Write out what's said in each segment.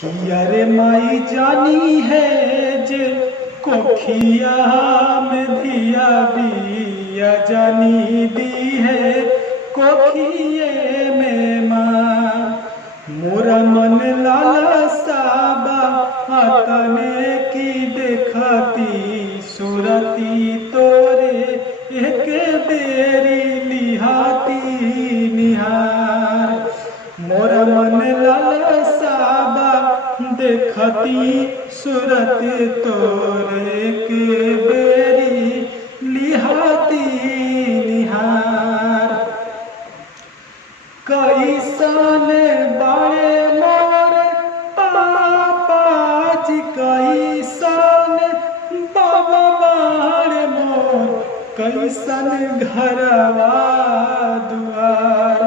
किया रे माई जानी है जे कोखिया में दिया बिया जानी दी है कोखिए में माँ मोरा मन लाला साबा आतने की देखती सुरती तोरे एक बेरी लिहाती निहार मोरा मन लाला साबा देखती सूरत तोरे के बेरी लिहाती निहार कैसन बारे मोर पापा जी कैसन बाबा बारे मोर कैसन घरवा दुआर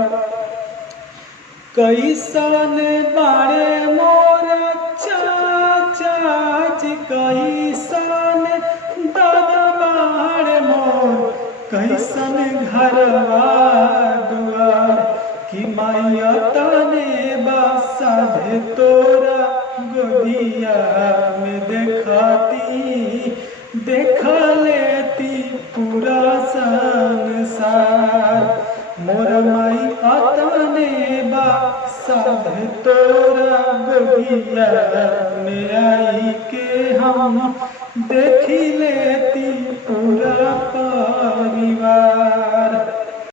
कैसन बारे मोर चाचा जी कैसन दादा बारे मोर कैसन घरवा दुआर कि माया तने बासाधे तोरा गोदिया में देखती देख लेती पूरा संसार मोरा माई अतने बासाध तोरा गोदिया में आई के हम देखी लेती पूरा परिवार।